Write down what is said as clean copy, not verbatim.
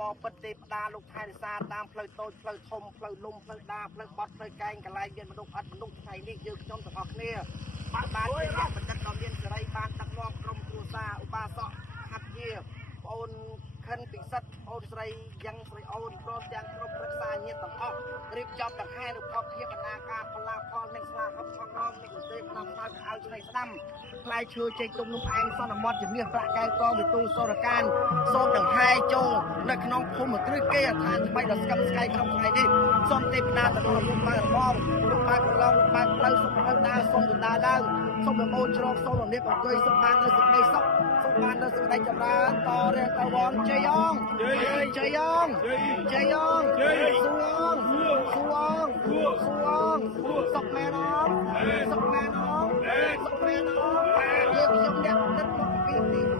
បបពិតទេផ្ដាលោកថៃរសាតាមផ្លូវតូចផ្លូវធំផ្លូវលំផ្លូវដាផ្លូវបត់ផ្លូវកែងកន្លែងមានមនុស្សអត់មនុស្សថ្ងៃនេះយើងខ្ញុំទាំងអស់គ្នាបានជាអ្នកបណ្ឌិតដ៏មានសេរីបានដឹកនាំក្រុមគ្រួសារឧបាសកហាត់យាបងអូនខិនពិសិដ្ឋអូនស្រីយ៉ាងស្រីអូនព្រមទាំងក្រុមប្រឹក្សាញាតិទាំងអស់រៀបចំទាំងខែរូបថតភាពបណ្ដាការផលាផលមានស្លាកហឹបឆងរងមានទេតាមស្ដៅឲ្យឆ្នៃស្ដាំផ្លែឈើចេកទុំនោះផ្អែមសន្មតជំនះប្រាក់កែវកងវិទូសូរកានសូមទាំងហែចូលនៅក្នុងភូមិគ្រឹះគេអថាថ្មីដល់ស្កឹមស្កៃក្នុងថ្ងៃនេះសូមទេវតាទាំងអស់លោកបានរបងលោកបានប្រឡងលោកបានផ្លូវសុខផ្លូវដើរសូមដណ្ដើរឡើងសូមប្រមូលជ្រកសូមរលាបអង្គុយសូមបាននៅសេចក្តីសុខសូមបាននៅសេចក្តីចម្រើនតរៀងទៅវងជ័យអងជ័យអងជ័យអងស៊ូអងស៊ូអងស៊ូអងសុខមែនអងសុខមែនអងសុខមែនអងយើងខ្ញុំអ្នកដឹកមកពីទី